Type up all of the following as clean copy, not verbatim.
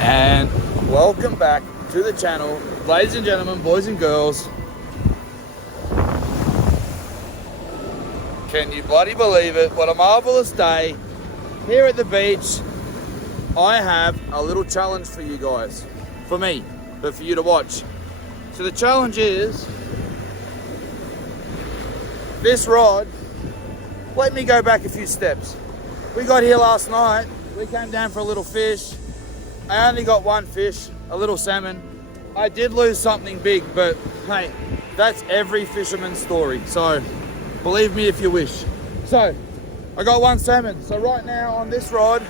And welcome back to the channel, ladies and gentlemen, boys and girls. Can you bloody believe it? What a marvelous day here at the beach. I have a little challenge for you guys, for me, but for you to watch. So the challenge is this rod. Let me go back a few steps. We got here last night. We came down for a little fish. I only got one fish, a little salmon. I did lose something big, but hey, that's every fisherman's story. So believe me if you wish. So I got one salmon. So right now on this rod,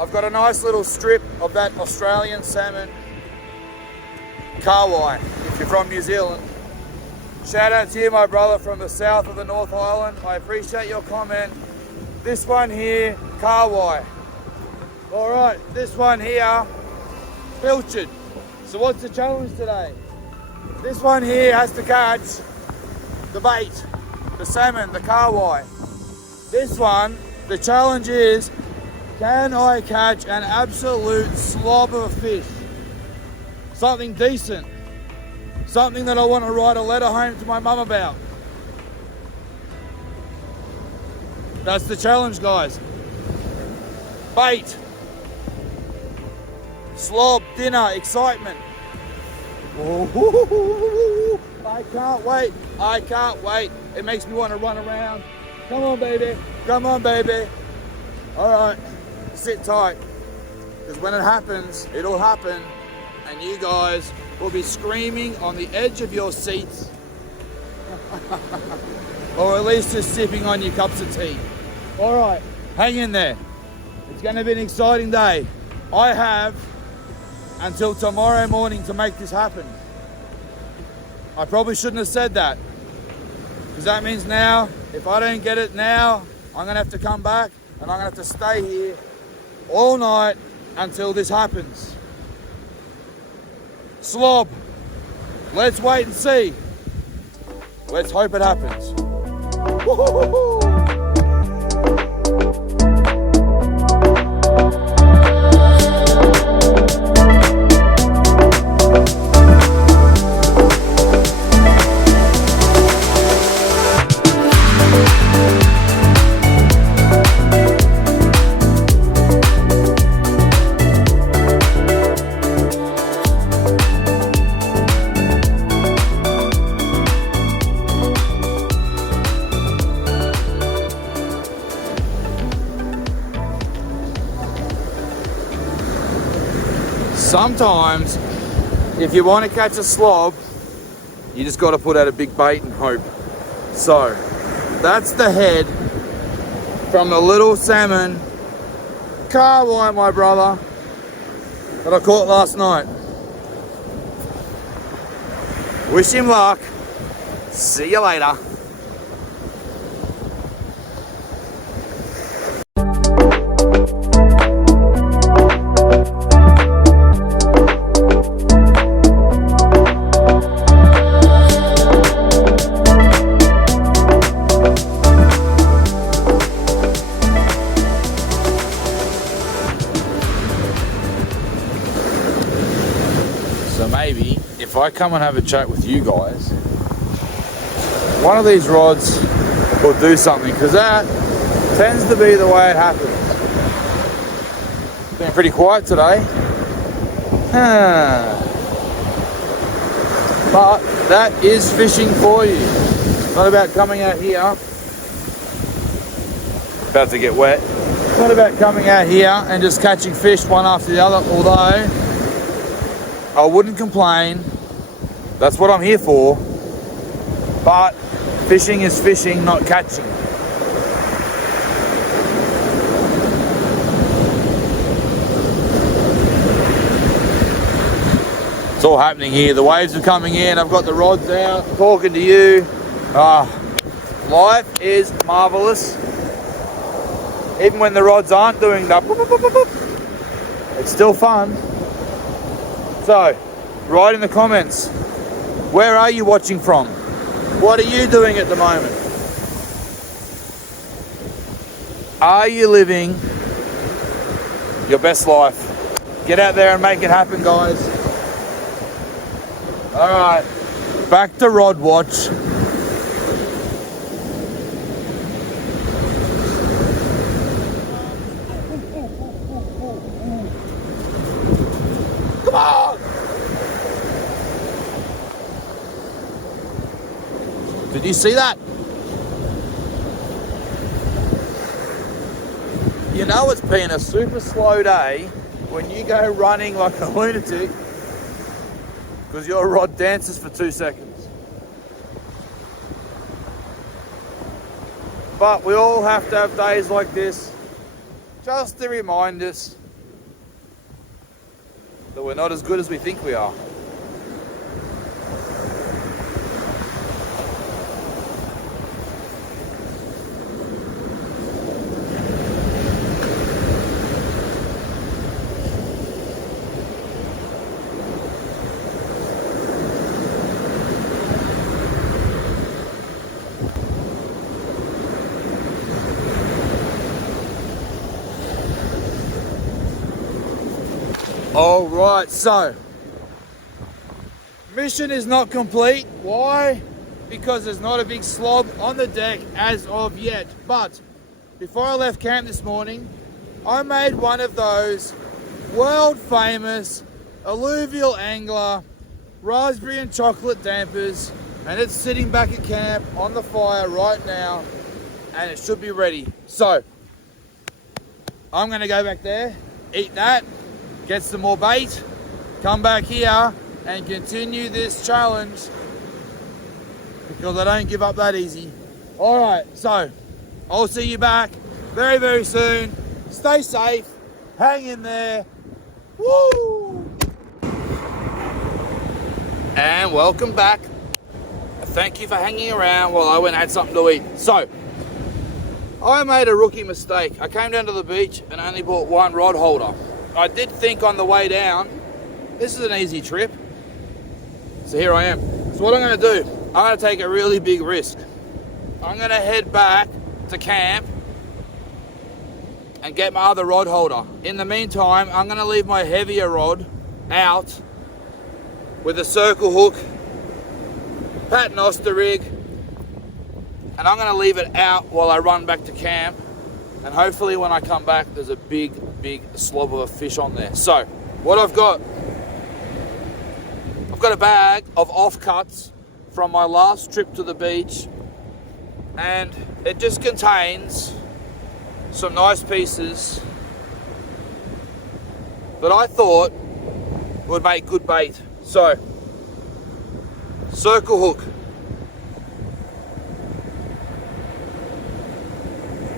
I've got a nice little strip of that Australian salmon, Kawai, if you're from New Zealand. Shout out to you, my brother from the south of the North Island. I appreciate your comment. This one here, Kawai. All right, this one here, pilchard. So what's the challenge today? This one here has to catch the bait, the salmon, the Kawai. This one, the challenge is, can I catch an absolute slob of a fish? Something decent. Something that I want to write a letter home to my mum about. That's the challenge, guys. Bait. Slob, dinner, excitement. Ooh, I can't wait. I can't wait. It makes me want to run around. Come on, baby. Come on, baby. All right. Sit tight. Because when it happens, it'll happen. And you guys will be screaming on the edge of your seats. Or at least just sipping on your cups of tea. All right, hang in there. It's going to be an exciting day. I have until tomorrow morning to make this happen. I probably shouldn't have said that, because that means now, if I don't get it now, I'm going to have to come back and I'm going to have to stay here all night until this happens. Slob, let's wait and see. Let's hope it happens. Woo-hoo-hoo-hoo. Sometimes, if you want to catch a slob, you just got to put out a big bait and hope. So, that's the head from the little salmon, Kawai, my brother, that I caught last night. Wish him luck. See you later. So maybe if I come and have a chat with you guys, one of these rods will do something, because that tends to be the way it happens. It's been pretty quiet today. But that is fishing for you. It's not about coming out here. About to get wet. It's not about coming out here and just catching fish one after the other, although I wouldn't complain. That's what I'm here for. But fishing is fishing, not catching. It's all happening here. The waves are coming in. I've got the rods out, talking to you. Life is marvelous. Even when the rods aren't doing that, it's still fun. So, write in the comments, where are you watching from? What are you doing at the moment? Are you living your best life. Get out there and make it happen, guys. All right, back to rod watch. Come on! Did you see that? You know it's been a super slow day when you go running like a lunatic because your rod dances for 2 seconds. But we all have to have days like this just to remind us that we're not as good as we think we are. All right, so mission is not complete. Why? Because there's not a big slob on the deck as of yet. But before I left camp this morning, I made one of those world famous alluvial angler raspberry and chocolate dampers, and it's sitting back at camp on the fire right now, and it should be ready. So I'm gonna go back there, eat that, get some more bait, come back here and continue this challenge because I don't give up that easy. All right, so I'll see you back very, very soon. Stay safe, hang in there. Woo! And welcome back. Thank you for hanging around while I went and had something to eat. So, I made a rookie mistake. I came down to the beach and only bought one rod holder. I did think on the way down, this is an easy trip. So here I am. So what I'm gonna do, I'm gonna take a really big risk. I'm gonna head back to camp and get my other rod holder. In the meantime, I'm gonna leave my heavier rod out with a circle hook, paternoster rig, and I'm gonna leave it out while I run back to camp. And hopefully when I come back, there's a big slob of a fish on there. So what I've got a bag of offcuts from my last trip to the beach, and it just contains some nice pieces that I thought would make good bait. So, circle hook.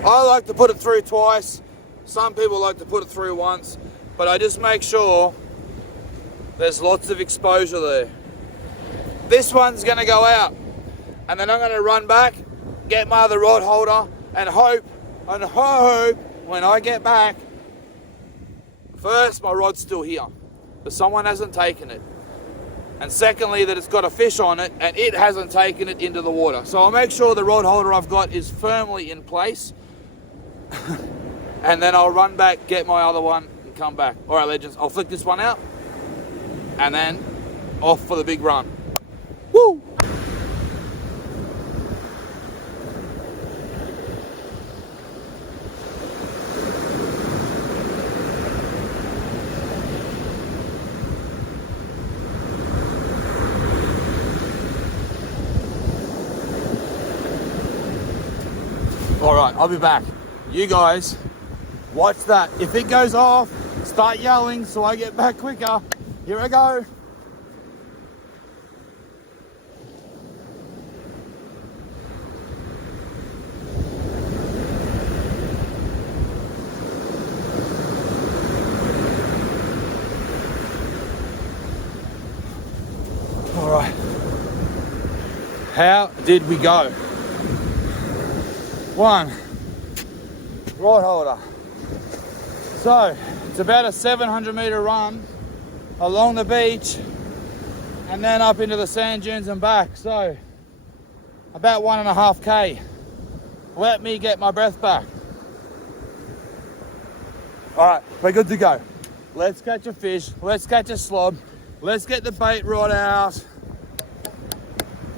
I like to put it through twice. Some people like to put it through once, but I just make sure there's lots of exposure there. This one's gonna go out, and then I'm gonna run back, get my other rod holder, and hope when I get back, first, my rod's still here, but someone hasn't taken it. And secondly, that it's got a fish on it and it hasn't taken it into the water. So I'll make sure the rod holder I've got is firmly in place. And then I'll run back, get my other one, and come back. All right, legends, I'll flick this one out and then off for the big run. Woo! All right, I'll be back. You guys, watch that. If it goes off, start yelling so I get back quicker. Here I go. All right. How did we go? One, rod holder. So it's about a 700-meter run along the beach and then up into the sand dunes and back. So about 1.5 K. Let me get my breath back. All right, we're good to go. Let's catch a fish. Let's catch a slob. Let's get the bait rod out.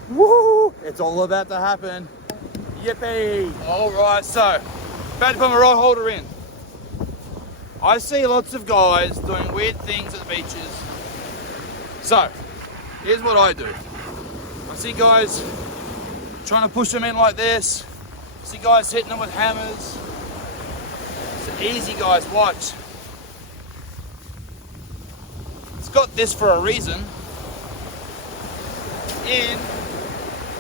Woo! It's all about to happen. Yippee! All right, so about to put my rod holder in. I see lots of guys doing weird things at the beaches. So here's what I do. I see guys trying to push them in like this. I see guys hitting them with hammers. It's easy, guys, watch. It's got this for a reason. In,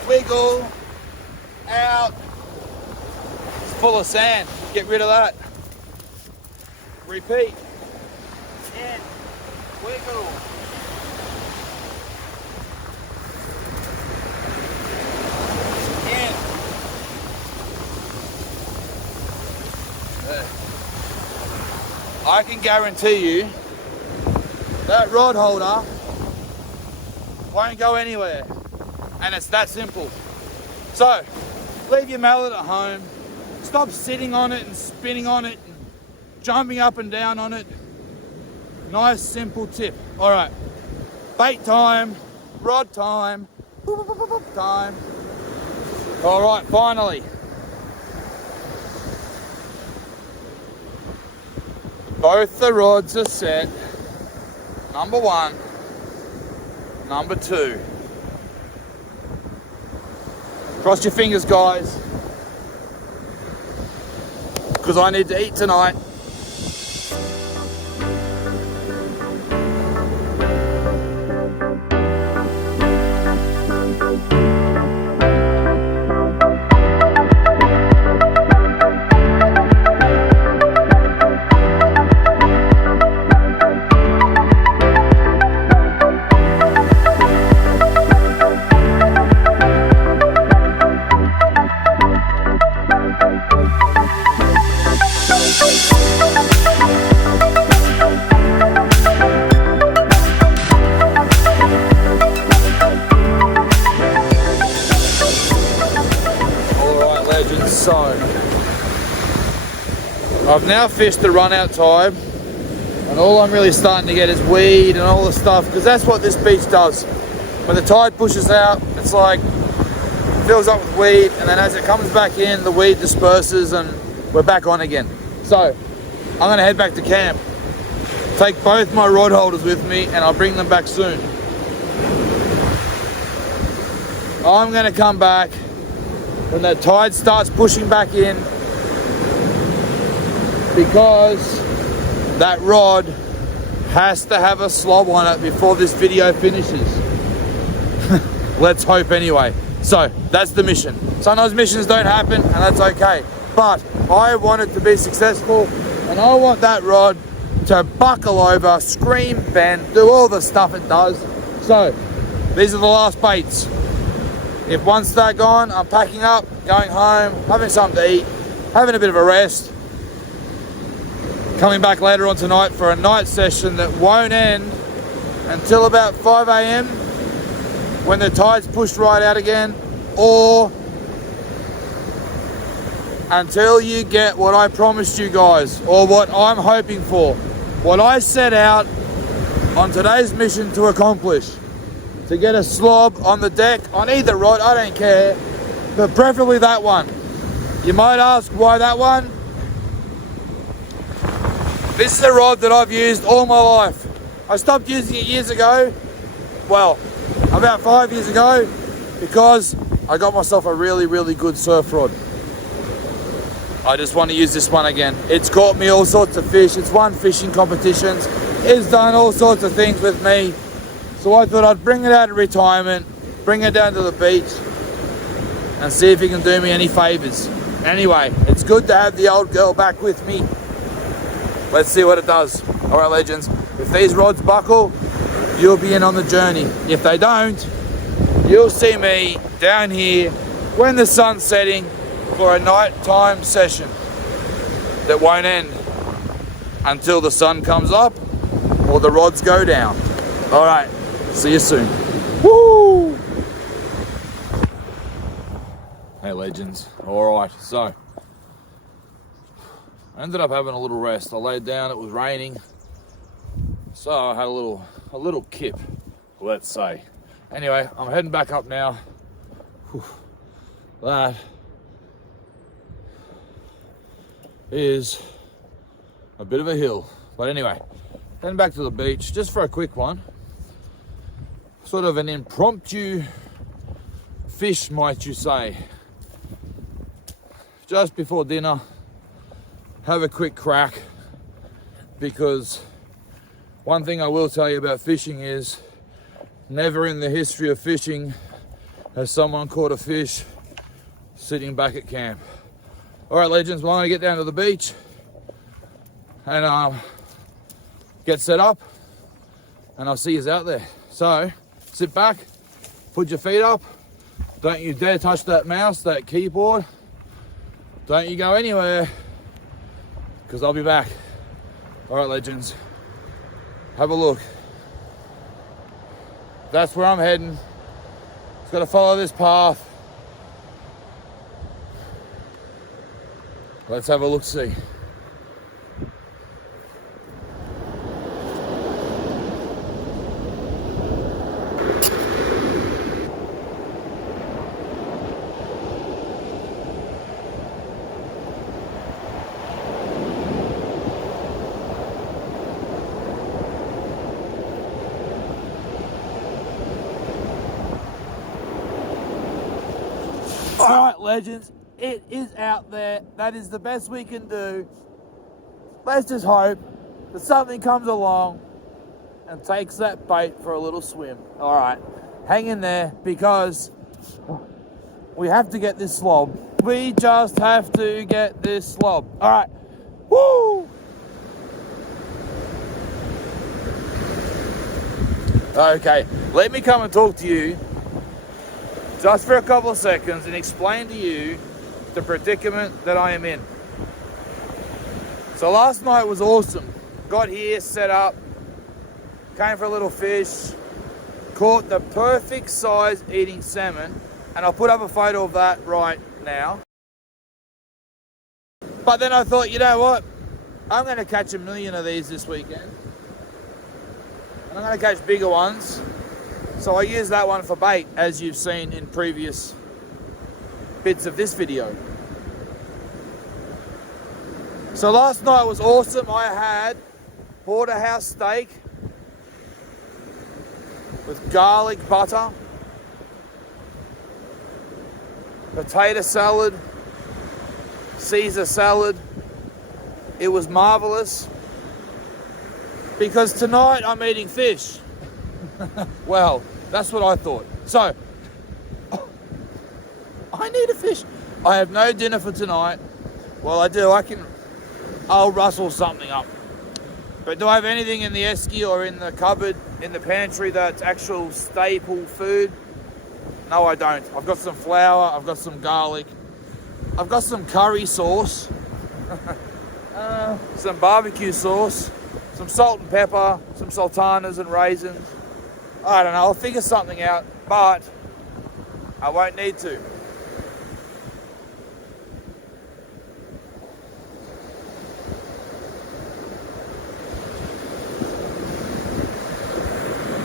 wiggle, out. It's full of sand. Get rid of that. Repeat. In, wiggle. In. There. I can guarantee you that rod holder won't go anywhere, and it's that simple. So leave your mallet at home, stop sitting on it and spinning on it and jumping up and down on it. Nice simple tip. All right, bait time, rod time, time. All right, finally. Both the rods are set. Number one, number two. Cross your fingers, guys, because I need to eat tonight. So, I've now fished the run out tide, and all I'm really starting to get is weed and all the stuff, because that's what this beach does. When the tide pushes out, it's like, fills up with weed, and then as it comes back in, the weed disperses and we're back on again. So, I'm gonna head back to camp, take both my rod holders with me, and I'll bring them back soon. I'm gonna come back when the tide starts pushing back in, because that rod has to have a slob on it before this video finishes. Let's hope anyway. So that's the mission. Sometimes missions don't happen, and that's okay, but I want it to be successful, and I want that rod to buckle over, scream, bend, do all the stuff it does. So these are the last baits. If once they're gone, I'm packing up, going home, having something to eat, having a bit of a rest, coming back later on tonight for a night session that won't end until about 5 a.m. when the tide's pushed right out again, or until you get what I promised you guys, or what I'm hoping for, what I set out on today's mission to accomplish. To get a slob on the deck, on either rod, I don't care, but preferably that one. You might ask, why that one? This is a rod that I've used all my life. I stopped using it years ago, well, about 5 years ago, because I got myself a really, really good surf rod. I just want to use this one again. It's caught me all sorts of fish, it's won fishing competitions, it's done all sorts of things with me. So I thought I'd bring it out of retirement, bring it down to the beach, and see if it can do me any favours. Anyway, it's good to have the old girl back with me. Let's see what it does. All right, legends, if these rods buckle, you'll be in on the journey. If they don't, you'll see me down here when the sun's setting for a nighttime session that won't end until the sun comes up or the rods go down. All right. See you soon. Woo! Hey legends. All right, so I ended up having a little rest. I laid down, it was raining. So I had a little kip, let's say. Anyway, I'm heading back up now. Whew. That is a bit of a hill. But anyway, heading back to the beach just for a quick one. Sort of an impromptu fish, might you say. Just before dinner, have a quick crack, because one thing I will tell you about fishing is never in the history of fishing has someone caught a fish sitting back at camp. All right, legends, well, I'm gonna get down to the beach and get set up, and I'll see you out there. So sit back, put your feet up, don't you dare touch that mouse, that keyboard, don't you go anywhere, because I'll be back. All right, legends, have a look. That's where I'm heading. Just gotta follow this path. Let's have a look-see. All right, legends, it is out there. That is the best we can do. Let's just hope that something comes along and takes that bait for a little swim. All right, hang in there, because we have to get this slob. We just have to get this slob. All right, woo! Okay, let me come and talk to you just for a couple of seconds and explain to you the predicament that I am in. So last night was awesome. Got here, set up, came for a little fish, caught the perfect size eating salmon, and I'll put up a photo of that right now. But then I thought, you know what? I'm going to catch 1 million of these this weekend. And I'm going to catch bigger ones. So I use that one for bait, as you've seen in previous bits of this video. So last night was awesome. I had porterhouse steak with garlic butter, potato salad, Caesar salad. It was marvelous, because tonight I'm eating fish. Well, that's what I thought. So, I need a fish. I have no dinner for tonight. Well, I do. I'll rustle something up. But do I have anything in the esky or in the cupboard, in the pantry, that's actual staple food? No, I don't. I've got some flour. I've got some garlic. I've got some curry sauce. Some barbecue sauce. Some salt and pepper. Some sultanas and raisins. I don't know, I'll figure something out, but I won't need to.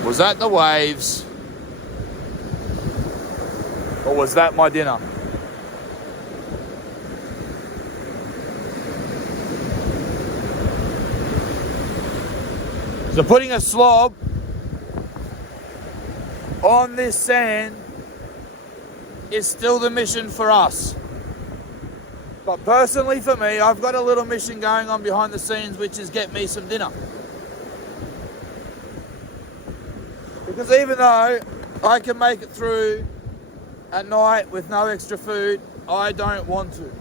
Was that the waves? Or was that my dinner? So putting a slob on this sand is still the mission for us. But personally for me, I've got a little mission going on behind the scenes, which is get me some dinner. Because even though I can make it through at night with no extra food, I don't want to.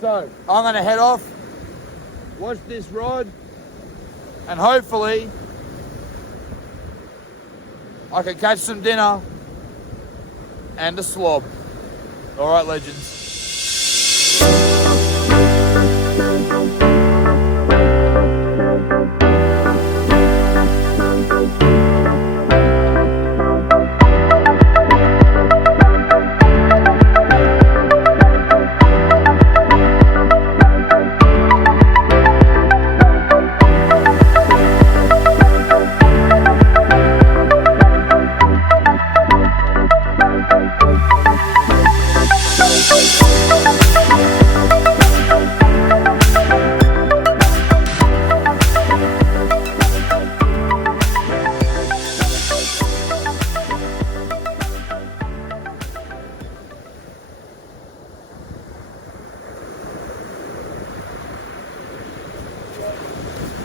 So I'm going to head off, watch this rod, and hopefully I can catch some dinner and a slob. All right, legends.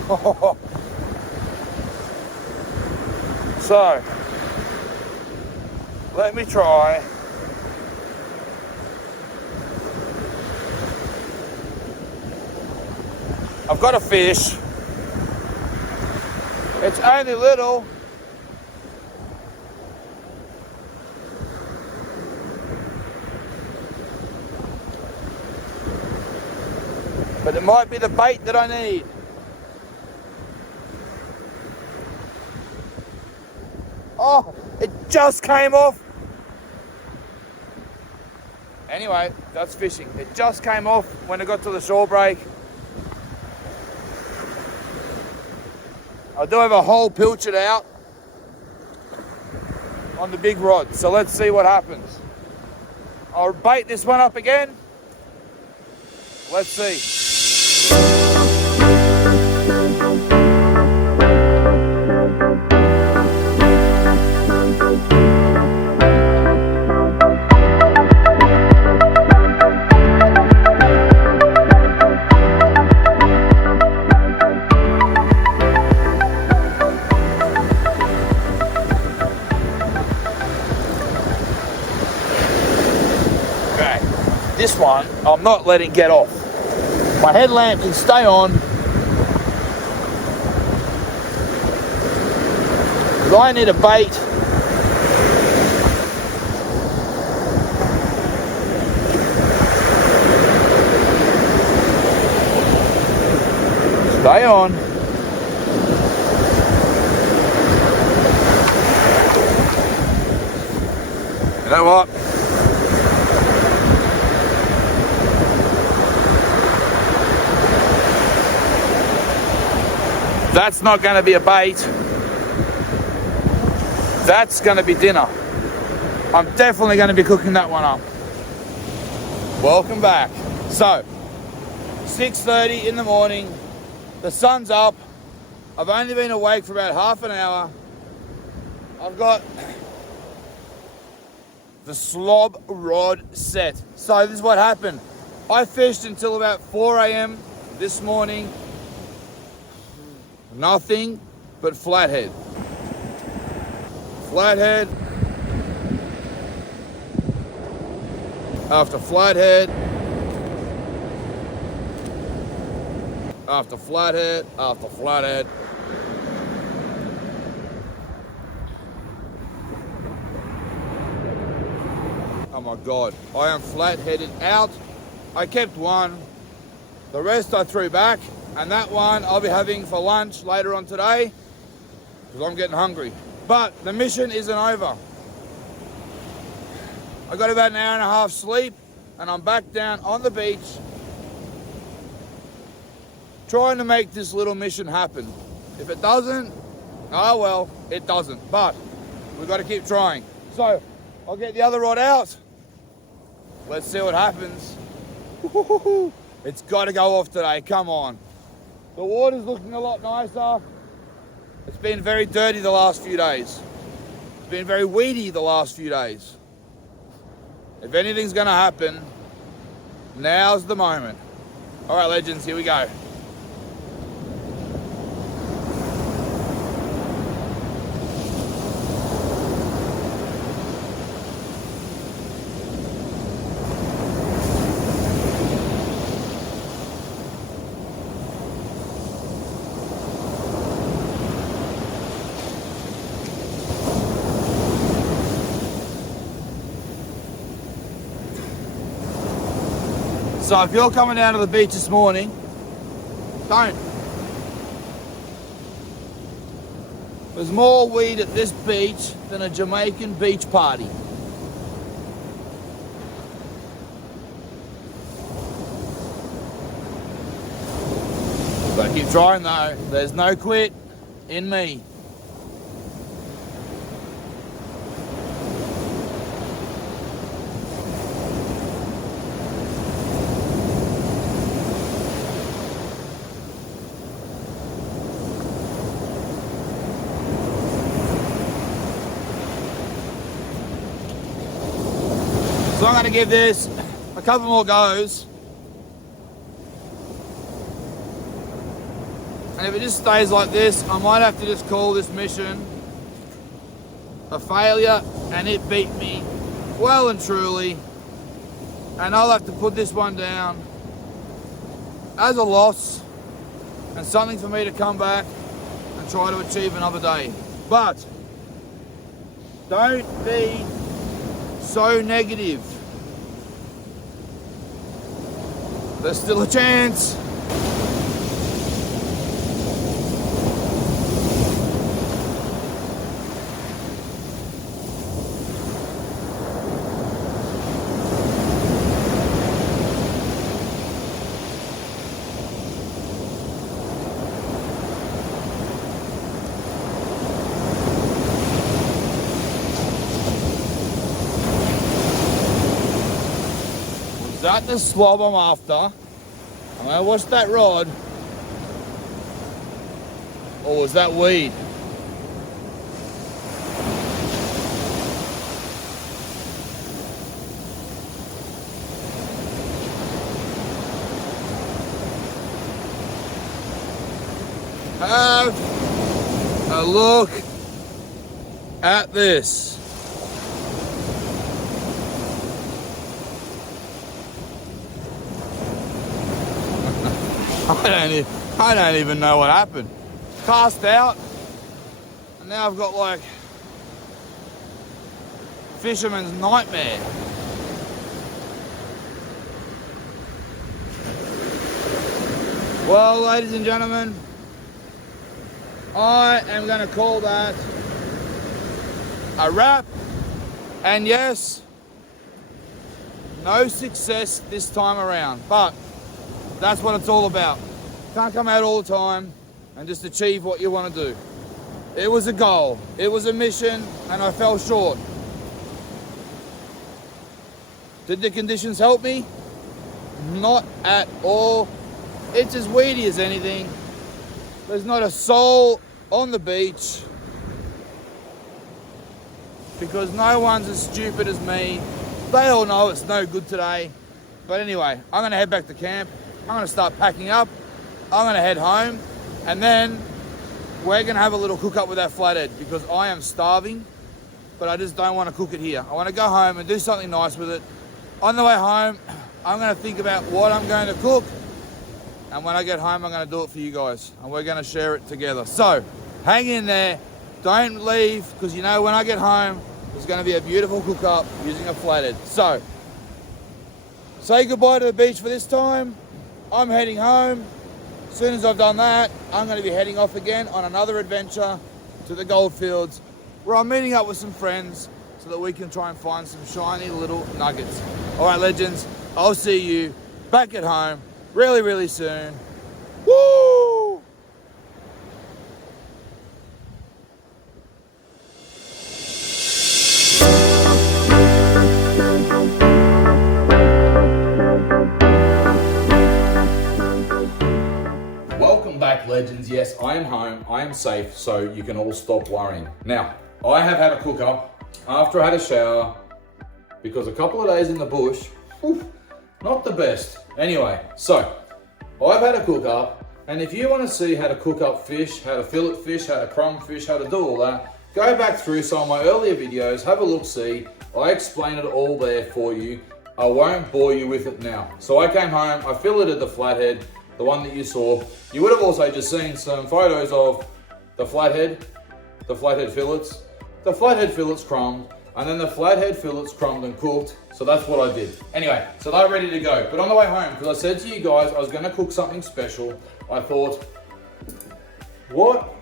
So, let me try. I've got a fish. It's only little. But it might be the bait that I need. Oh, it just came off. Anyway, that's fishing. It just came off when it got to the shore break. I do have a hole pilched out on the big rod, so let's see what happens. I'll bait this one up again. Let's see. Okay, this one I'm not letting get off. My headlamp can stay on. Because I need a bait. Stay on. You know what? That's not going to be a bait. That's going to be dinner. I'm definitely going to be cooking that one up. Welcome back. So, 6:30 in the morning. The sun's up. I've only been awake for about half an hour. I've got the Slob rod set. So this is what happened. I fished until about 4 a.m. this morning. Nothing but flathead. Flathead. After flathead. After flathead. After flathead. Oh my God. I am flat-headed out. I kept one. The rest I threw back. And that one I'll be having for lunch later on today. Because I'm getting hungry. But the mission isn't over. I got about an hour and a half sleep. And I'm back down on the beach. Trying to make this little mission happen. If it doesn't, oh well, it doesn't. But we've got to keep trying. So I'll get the other rod out. Let's see what happens. It's got to go off today. Come on. The water's looking a lot nicer. It's been very dirty the last few days. It's been very weedy the last few days. If anything's going to happen, now's the moment. All right, legends, here we go. So if you're coming down to the beach this morning, don't. There's more weed at this beach than a Jamaican beach party. But keep trying though. There's no quit in me. So I'm going to give this a couple more goes. And if it just stays like this, I might have to just call this mission a failure, and it beat me well and truly. And I'll have to put this one down as a loss and something for me to come back and try to achieve another day. But don't be so negative. There's still a chance. Is that the slob I'm after? I'm gonna watch that rod. Or was that weed? Have a look at this. I don't even know what happened. Cast out, and now I've got like fisherman's nightmare. Well, ladies and gentlemen, I am going to call that a wrap. And yes, no success this time around, but that's what it's all about. Can't come out all the time and just achieve what you want to do. It was a goal, it was a mission, and I fell short. Did the conditions help me? Not at all. It's as weedy as anything. There's not a soul on the beach because no one's as stupid as me. They all know it's no good today. But anyway, I'm gonna head back to camp. I'm gonna start packing up. I'm gonna head home, and then we're gonna have a little cook up with that flathead because I am starving, but I just don't want to cook it here. I want to go home and do something nice with it. On the way home, I'm gonna think about what I'm going to cook, and when I get home, I'm gonna do it for you guys, and we're gonna share it together. So hang in there, don't leave, because you know when I get home, there's gonna be a beautiful cook up using a flathead. So say goodbye to the beach for this time. I'm heading home. As soon as I've done that, I'm going to be heading off again on another adventure to the goldfields, where I'm meeting up with some friends so that we can try and find some shiny little nuggets. All right, legends, I'll see you back at home really, really soon. Woo! Legends, yes, I am home, I am safe, so you can all stop worrying. Now, I have had a cook up after I had a shower because a couple of days in the bush, not the best. Anyway, so I've had a cook up, and if you want to see how to cook up fish, how to fillet fish, how to crumb fish, how to do all that, go back through some of my earlier videos, have a look, see. I explain it all there for you. I won't bore you with it now. So I came home, I filleted the flathead, the one that you saw. You would have also just seen some photos of the flathead fillets, the flathead fillets crumbed, and then the flathead fillets crumbed and cooked. So that's what I did. Anyway, so they're ready to go. But on the way home, because I said to you guys I was going to cook something special, I thought, what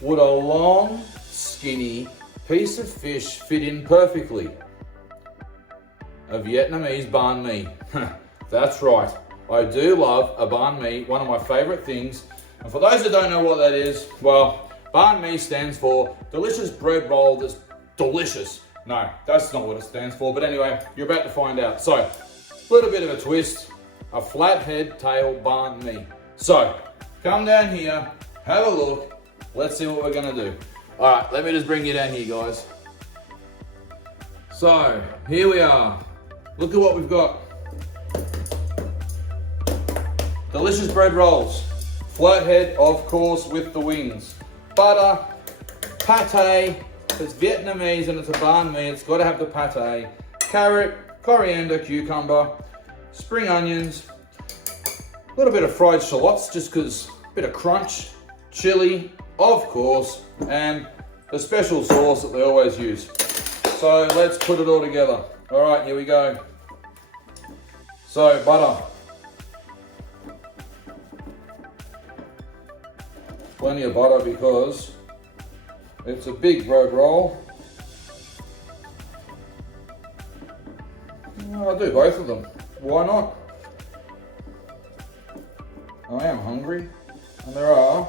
would a long, skinny piece of fish fit in perfectly? A Vietnamese banh mi. That's right. I do love a banh mi, one of my favorite things. And for those that don't know what that is, well, banh mi stands for delicious bread roll that's delicious. No, that's not what it stands for, but anyway, you're about to find out. So, a little bit of a twist, a flathead tail banh mi. So, come down here, have a look, let's see what we're gonna do. All right, let me just bring you down here, guys. So, here we are. Look at what we've got. Delicious bread rolls, Flathead, of course, with the wings. Butter, pate, it's Vietnamese and it's a banh mi, it's got to have the pate. Carrot, coriander, cucumber, spring onions, a little bit of fried shallots just because, a bit of crunch, chili, of course, and the special sauce that they always use. So let's put it all together. All right, here we go. So butter. Plenty of butter because it's a big bread roll. I'll do both of them. Why not? I am hungry, and there are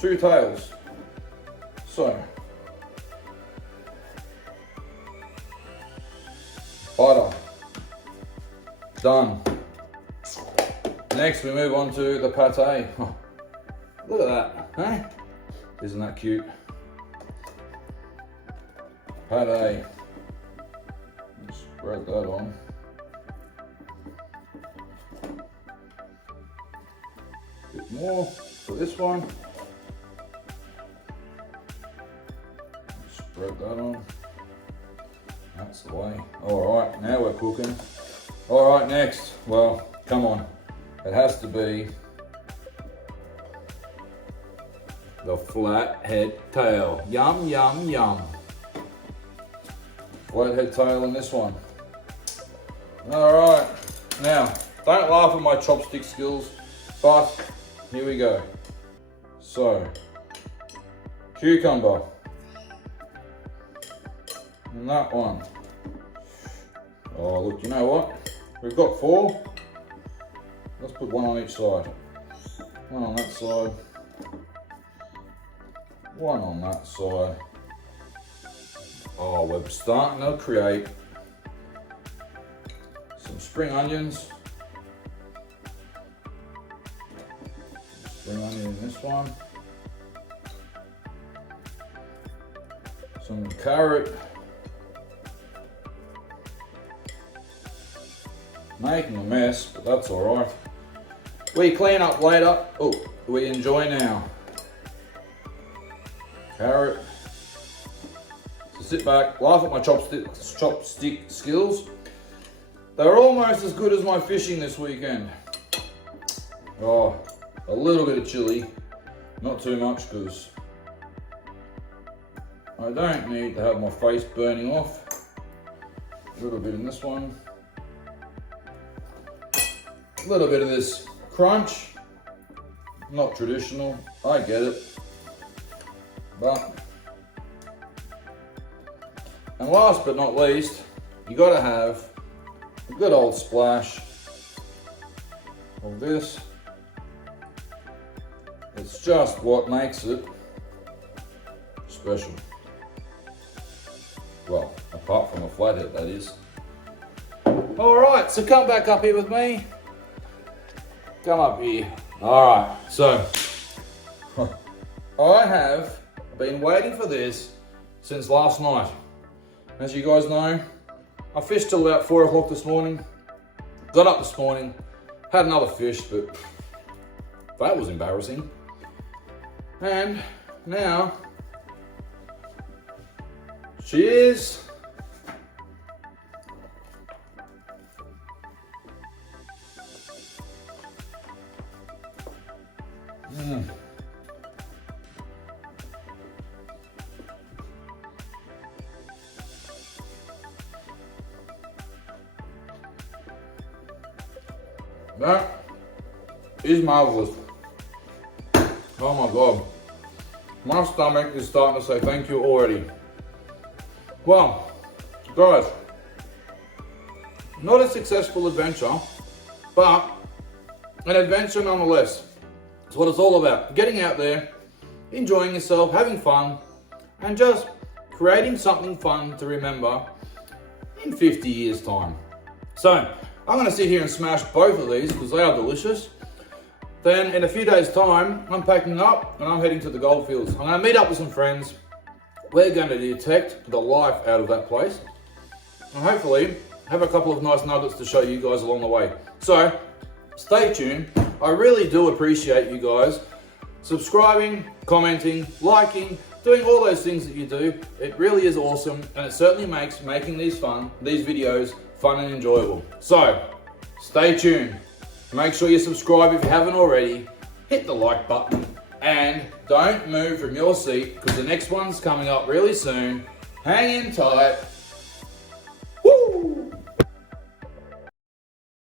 2 tails. So, butter. Done. Next we move on to the pate. Oh, look at that, eh? Isn't that cute? Pate. Spread that on. Bit more for this one. Spread that on. That's the way. All right, now we're cooking. All right, next. Well, come on. It has to be the flathead tail. Yum, yum, yum. Flathead tail in this one. All right. Now, don't laugh at my chopstick skills, but here we go. So, cucumber. And that one. Oh, look, you know what? We've got 4. Let's put 1 on each side. 1 on that side. 1 on that side. Oh, we're starting to create some spring onions. Spring onion in this one. Some carrot. Making a mess, but that's all right. We clean up later. Oh, we enjoy now. Carrot. So sit back, laugh at my chopstick skills. They're almost as good as my fishing this weekend. Oh, a little bit of chili, not too much because I don't need to have my face burning off. A little bit in this one. A little bit of this crunch, not traditional, I get it, but, and last but not least, you gotta have a good old splash of this. It's just what makes it special. Well, apart from a flathead, that is. All right, so come back up here with me. Come up here. All right, so I have been waiting for this since last night. As you guys know, I fished till about 4 o'clock this morning. Got up this morning, had another fish, but that was embarrassing. And now, cheers. That is marvelous. Oh my God. My stomach is starting to say thank you already. Well, guys, not a successful adventure, but an adventure nonetheless. It's what it's all about. Getting out there, enjoying yourself, having fun, and just creating something fun to remember in 50 years' time. So, I'm going to sit here and smash both of these because they are delicious. Then in a few days' time, I'm packing up and I'm heading to the goldfields. I'm going to meet up with some friends. We're going to detect the life out of that place. And hopefully have a couple of nice nuggets to show you guys along the way. So stay tuned. I really do appreciate you guys subscribing, commenting, liking, doing all those things that you do. It really is awesome, and it certainly makes making these videos fun and enjoyable. So, stay tuned. Make sure you subscribe if you haven't already. Hit the like button, and don't move from your seat because the next one's coming up really soon. Hang in tight.